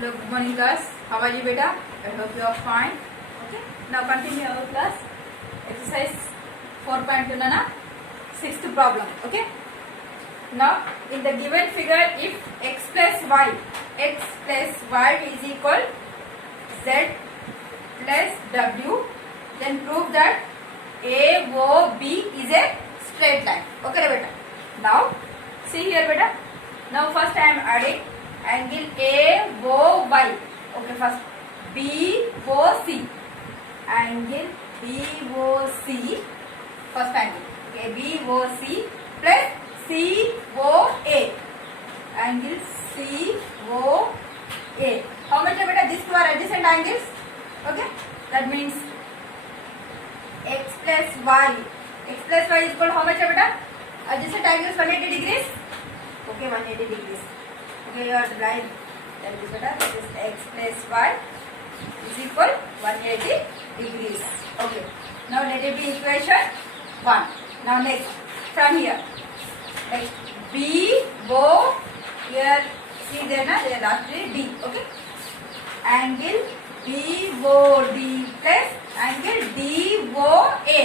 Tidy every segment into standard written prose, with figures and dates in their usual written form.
Hello, good morning class. How are you beta? I hope you are fine. Okay. Now continue our class. Exercise 4.2 na sixth problem. Okay. Now in the given figure, if x plus y is equal z plus w, then prove that AOB is a straight line. Okay beta. Now see here beta. Now first I am adding angle AOY. Okay, first BOC. Angle BOC. First angle. Okay, BOC plus COA. Angle COA. How much beta? These two are adjacent angles. Okay, that means x plus y. X plus y is equal how much beta? Adjacent angles 180 degrees. Okay, 180 degrees. Okay, you are right. That is better. That is x plus y is equal 180 degrees. Okay. Now let it be equation 1. Now next from here. Next B O here see there na there lastly D. Okay. Angle BOD plus angle DOA.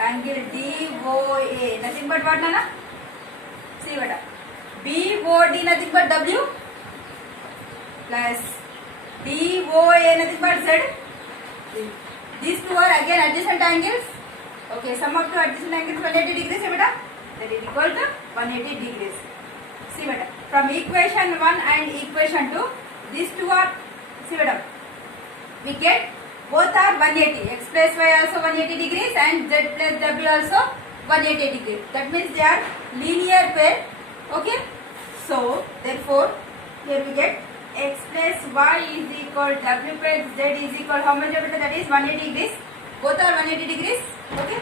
Angle DOA. Nothing but what na? See what? BOD nothing but W plus DOA nothing but Z. These two are again adjacent angles. Okay, sum of two adjacent angles 180 degrees hai beta. That is equal to 180 degrees. See beta. From equation 1 and equation 2, these two are, see beta, we get both are 180. X plus y also 180 degrees and Z plus W also 180 degrees. That means they are linear pair. Okay. So therefore here we get x plus y is equal w plus z is equal how much beta? That is 180 degrees. Both are 180 degrees. Okay.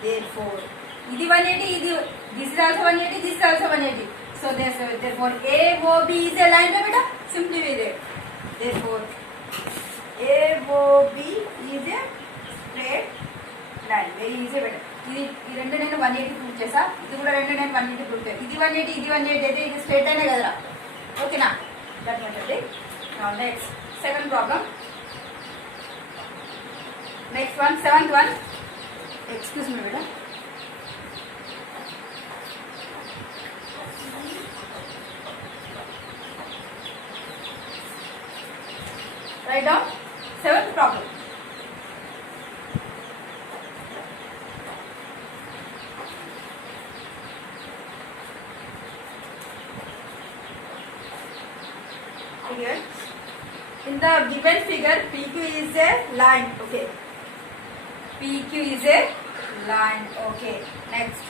Therefore this is 180. This is also 180. This is also 180. So therefore AOB is a line beta. Simply we read. Therefore AOB is a straight line. Very easy beta. ఇది రెండు నేను 180 prove చేసా. ఇది కూడా రెండు నేను 180 prove చేసా. ఇది 180 ఇది 180 అయితే ఇది స్ట్రైట్ అనే కదరా. ఓకేనా? That method. Now next second problem. Next one seventh one. Excuse me beta. Right down seventh problem. Here in the given figure PQ is a line. Okay, PQ is a line. Okay, next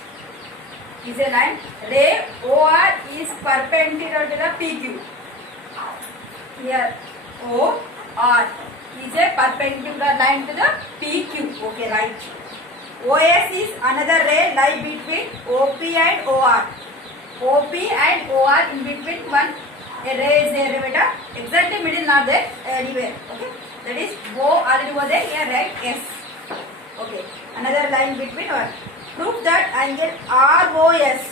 is a line. Ray OR is perpendicular to the PQ. Here OR is a perpendicular line to the PQ. Okay, right. OS is another ray lie between OP and OR. OP and OR in between one. A ray is there beta. Exactly middle not there anywhere. Okay, that is O already was there. Here write S. Okay, another line between one. Prove that angle ROS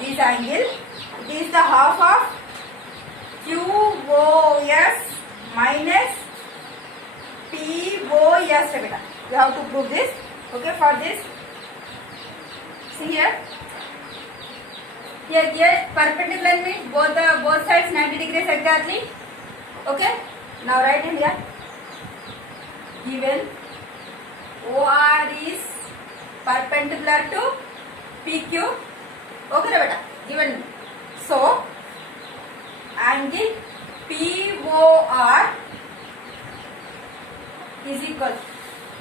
this angle, it is the half of QOS minus POS beta. You have to prove this. Okay, for this see here. Here perpendicular means both sides 90 degrees exactly. Okay. Now write in here. Given OR is perpendicular to PQ. Okay beta. Given. So angle POR is equal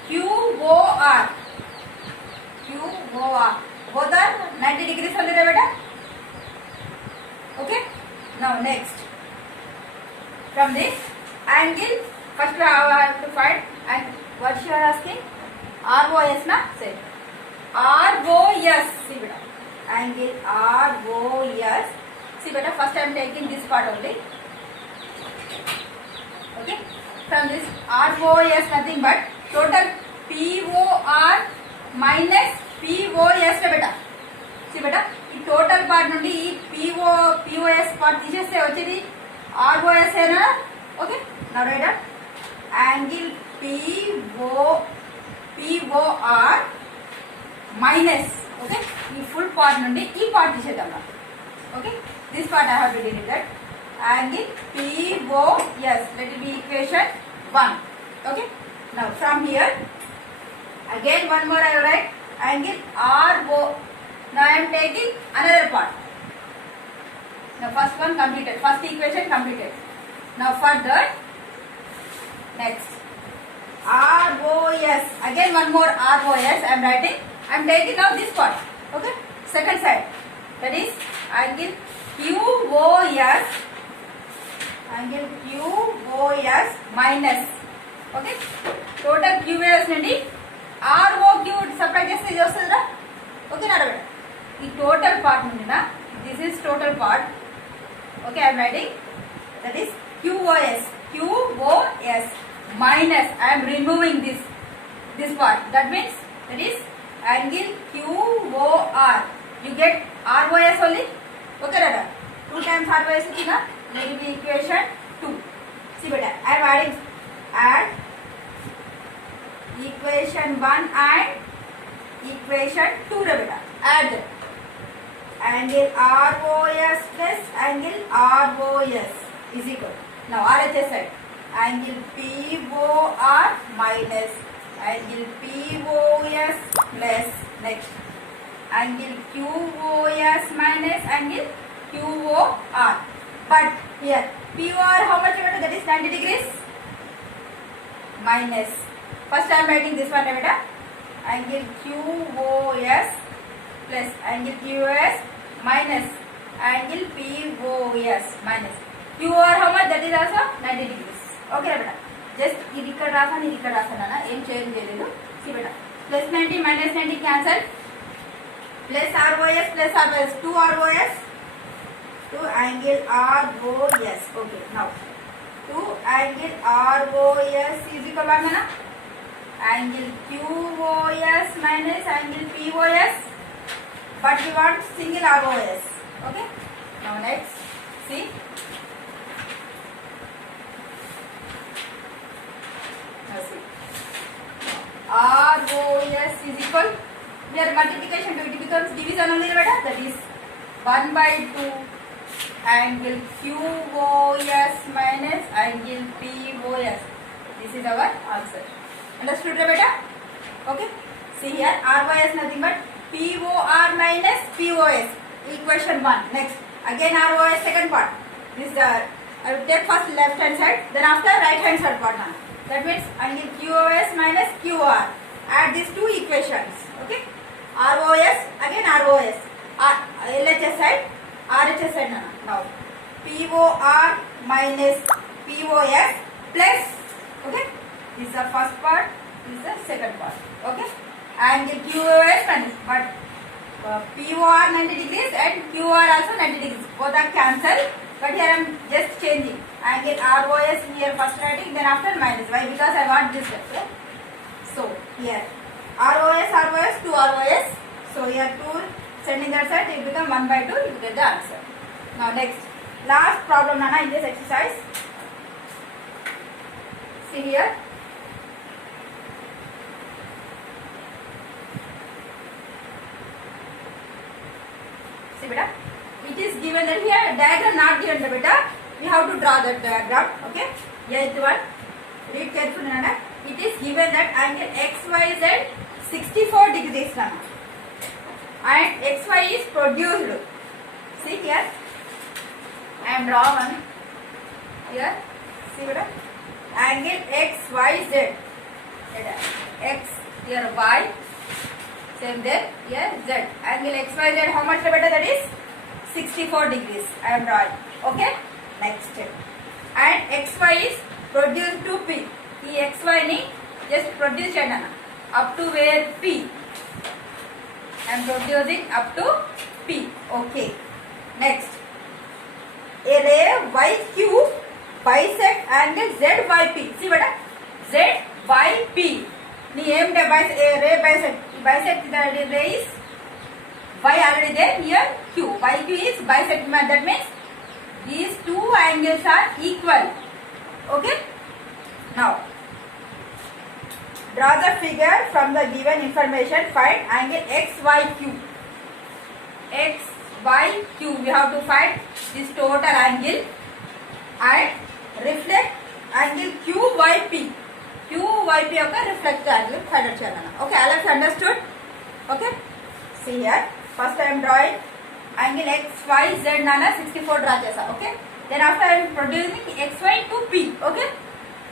QOR. Both are 90 degrees only beta. Okay. Now next from this angle first we have to find and what you are asking ROS na say ROS. See beta angle ROS. See beta first I am taking this part only. Okay. From this ROS nothing but total POR minus POS beta. See beta ఈ total part నుండి ఈ POS part తీసేస్తే వచ్చేది ROS है ना. Okay, now write down angle POR minus. Okay, ఈ full part నుండి ఈ part తీసేద్దాం. Okay, this part I have to delete that. Angle POS, let it be equation 1. Okay, now from here again one more I will write angle RO. Now I am taking another part. Now first one completed, first equation completed. Now further next ROS, again one more ROS I am writing. I am taking now this part. Okay, second side, that is angle QOS, angle QOS minus. Okay, total QOS నుండి ROQ subtract చేస్తే ఇది వస్తుందిరా. Okay నా బేట, ఈ total part నుండి నా this is total part. Okay, I am writing that is QOS minus I am removing this part. That means that is angle QOR. You get ROS only. Okay Rada, 2 times ROS is na, let it be equation 2. See beta, I am add equation 1 and equation 2 ra beta. Add them. Angle ROS plus angle ROS is equal. Now RHS side, angle POR minus angle POS plus next angle QOS minus angle QOR. But here POR how much? That is 90 degrees minus. First I am writing this one beta, angle QOS plus angle QOS minus angle POS minus QR how much? That is also 90 degrees. Okay beta, just ఇది ఇక్కడ రాసాను, ఇది ఇక్కడ రాసాను అన్న, ఏం change చేయలేదు. See beta, plus 90 minus 90 cancel, plus ROS plus ROS, 2 ROS, 2 angle ROS. Okay, now 2 angle ROS is equal to na angle QOS minus angle POS, but we want single ROS. Okay, now next see, now see ROS is equal, here multiplication to it becomes division only beta, that is 1/2 angle QOS minus angle POS. This is our answer. Understood beta? Okay, see here ROS nothing but POR minus POS, equation 1. Next again ROS second part. This I will take first left hand side, then after right hand side part now. That means angle QOS minus QR. Add these two equations. Okay, ROS again ROS, LHS side, RHS side now. POR minus POS plus. Okay, this is the first part, this is the second part. Okay, angle QOS minus, but POR 90 degrees and QR also 90 degrees. Both are cancelled, but here I am just changing angle ROS here first writing, then after minus. Why? Because I want this. Okay? So here ROS 2 ROS. So here 2 sending that side, it become 1/2. You get the answer. Now next last problem Nana in this exercise. See here. See beta, it is given that here diagram not given beta, you have to draw that diagram. Okay, eighth one, read carefully Nana. It is given that angle XYZ 64 degrees Nana, and XY is produced. See here, I am drawing one here. See beta, angle XYZ, X here Y, same there, here Z. Angle XYZ how much beta? That is 64 degrees. I am drawing. Okay, next, and XY is produced to P. ఈ XY ని just produce చేయండి అన్న, up to where P. I am producing up to P. Okay, next, a ray YQ bisect angle ZYP. See beta, ZYP నీ ఏమిటే ray bisect the ray is Y already there, here Q. YQ is bisect, that means these two angles are equal. Okay. Now draw the figure from the given information. Find angle XYQ. XYQ. We have to find this total angle and reflect angle QYP. QYP యొక్క reflect angle find out చేయాలి. Okay, all of you understood? Okay. See here. First I am drawing angle XYZ nana 64 draw chesa. Okay. Then after I am producing XY to P. Okay.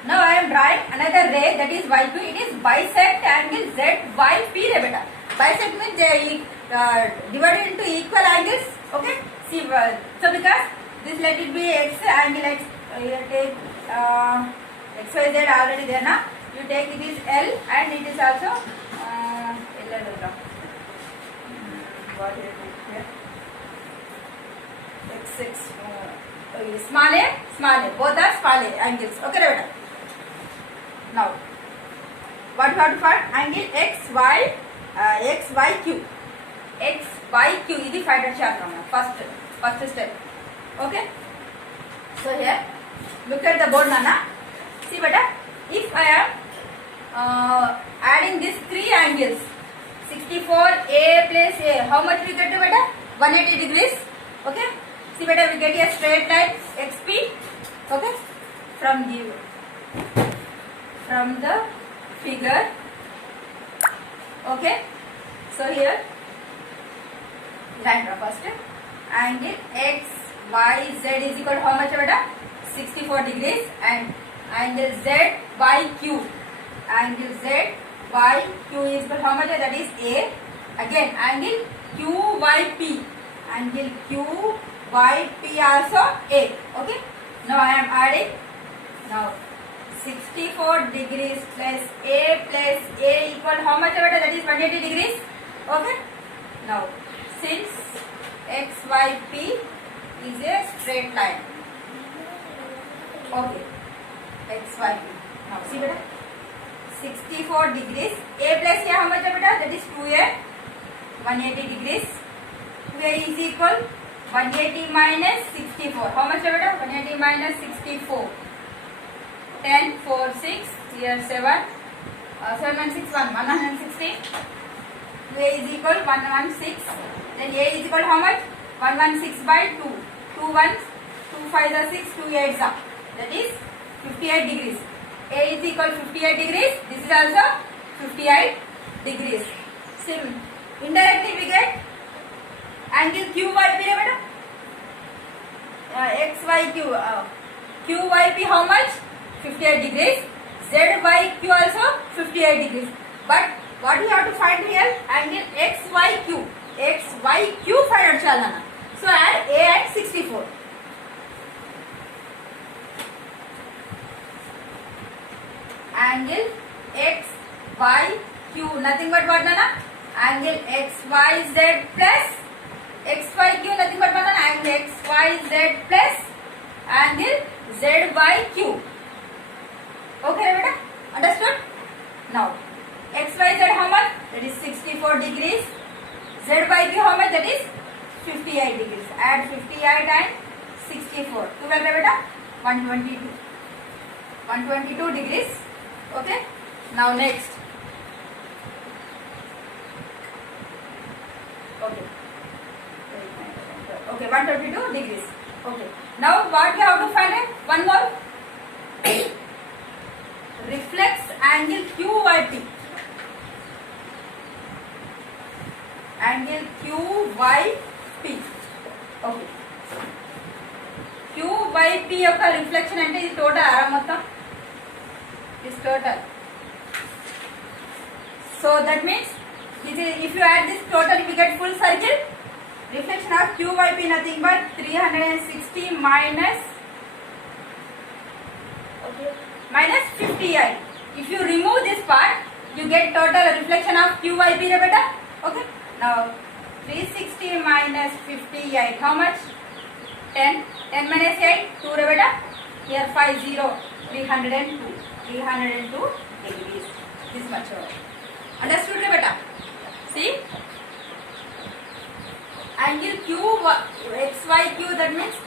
Now I am drawing another ray that is YQ. It is bisect angle ZYP ray beta. Bisect means they divided into equal angles. Okay. See, so because this let it be X angle X. Here take XYZ already there na. You take it is L and it is also L. What is it here? X6. Small a. Both are small a angles. Okay, right? Now, what we have to find? Angle XYQ. XYQ is the find out chapter. First step. Okay. So here, look at the board, Nana. See, beta. If I am adding these three angles, 64A plus A, how much we get to beta? 180 degrees. Okay. See, beta, we get a straight line XP. Okay. From the figure. Okay. So here, line draw first. Angle XYZ is equal to how much beta? 64 degrees, and angle ZYQ. Angle ZYQ is equal to how much? That is A. Again, angle QYP. Angle QYP also A. Okay. Now I am adding. Now 64 degrees plus A equal to how much? That is 180 degrees. Okay. Now since XYP is a straight line. Okay. XYP. Now see beta. 64 degrees. A plus A how much beta? That is 2A. 180 degrees. 2A is equal 180 minus 64. How much beta? 180 minus 64. 10, 4, 6. Here 7. 7 and 6, 160. 2A is equal 116. Then A is equal to how much? 116 by 2. 2 ones, 2 5s are 6, 2 8s are. That is 58 degrees. A is equal to 58 degrees. This is also 58 degrees. Indirectly we get angle QYP. XYQ. QYP how much? 58 degrees. ZYQ also 58 degrees. But what we have to find here? Angle XYQ. XYQ find out chalana. So add A and 64. Angle XYQ, nothing but what, Nana? Angle XYZ plus XYQ, nothing but what, Nana? Angle XYZ plus angle ZYQ. Okay, beta? Understood? Now, XYZ how much? That is 64 degrees. ZYQ how much? That is 58 degrees. Add 58 and 64. 12 beta? 122. 122 degrees. Okay. Now next. Okay. Okay, 122 degrees. Okay. Now what we have to find it? One more. Reflex angle QYP. Angle QYP. Okay. QYP యొక్క reflection అంటే ఇది total ఆరా మొత్తం. This total. So that means if you add this total, you get full circle. Reflection of QYP nothing but 360 minus 58. If you remove this part, you get total reflection of QYP beta. Okay. Now 360 minus 58. How much? 10. 10 minus 8. 2 beta. Here 50. 302. 302 degrees. This much. Understood beta? See? Angle XYQ, that means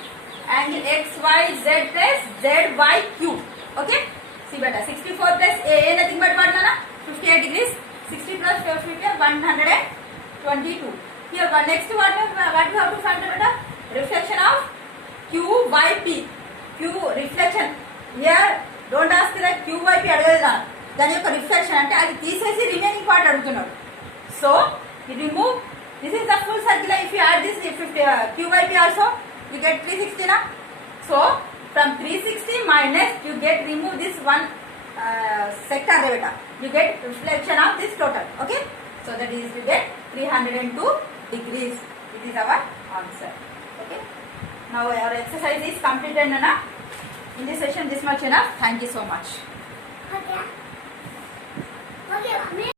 angle x y z plus z y q. Okay. See beta 64 plus a nothing but what na 58 degrees. 60 plus 50 122. Here next what we have to find beta reflection of q y p. Q reflection. Here don't ask that q y p అడగలేదా దాని యొక్క reflection అంటే అది తీసేసి remaining part అడుగుతున్నాడు. So you remove this is the full circle. If you add this 50 q by p also you get 360 na. So from 360 minus you get remove this one sector beta, you get reflection of this total. Okay, so that is you get 302 degrees. It is our answer. Okay, now our exercise is completed na. In this session this much enough. Thank you so much. Okay. Okay.